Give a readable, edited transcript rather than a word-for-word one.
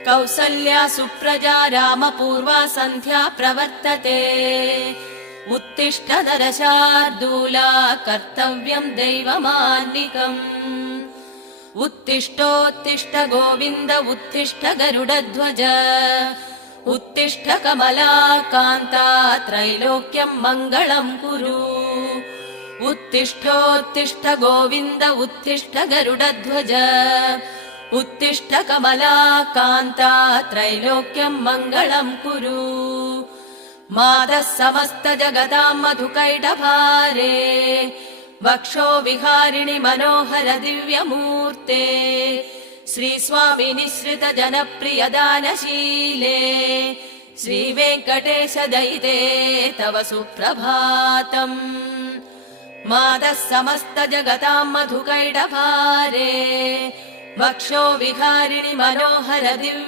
कौसल्या सुप्रजा रामपूर्वा सन्ध्या प्रवर्तते। उत्तिष्ठ नरशार्दूला कर्तव्यम् दैवमान्निकम्। उत्तिष्ठोत्तिष्ठ गोविन्द उत्तिष्ठ गरुडध्वज। उत्तिष्ठ कमलाकान्ता त्रैलोक्यम् मङ्गलम् कुरु। उत्तिष्ठोत्तिष्ठ गोविन्द उत्तिष्ठ गरुडध्वज। उत्तिष्ठ कमलाकान्ता त्रैलोक्यम् मङ्गलम् कुरु। मातः समस्त जगताम् मधुकैटभारे। वक्षो विहारिणि मनोहर दिव्यमूर्ते। श्रीस्वामि निःसृत जनप्रिय दानशीले। श्रीवेङ्कटेश दयिते तव सुप्रभातम्। मातः समस्त जगताम् मधुकैटभारे। वक्षो विहारिणि मनोहर दिव्य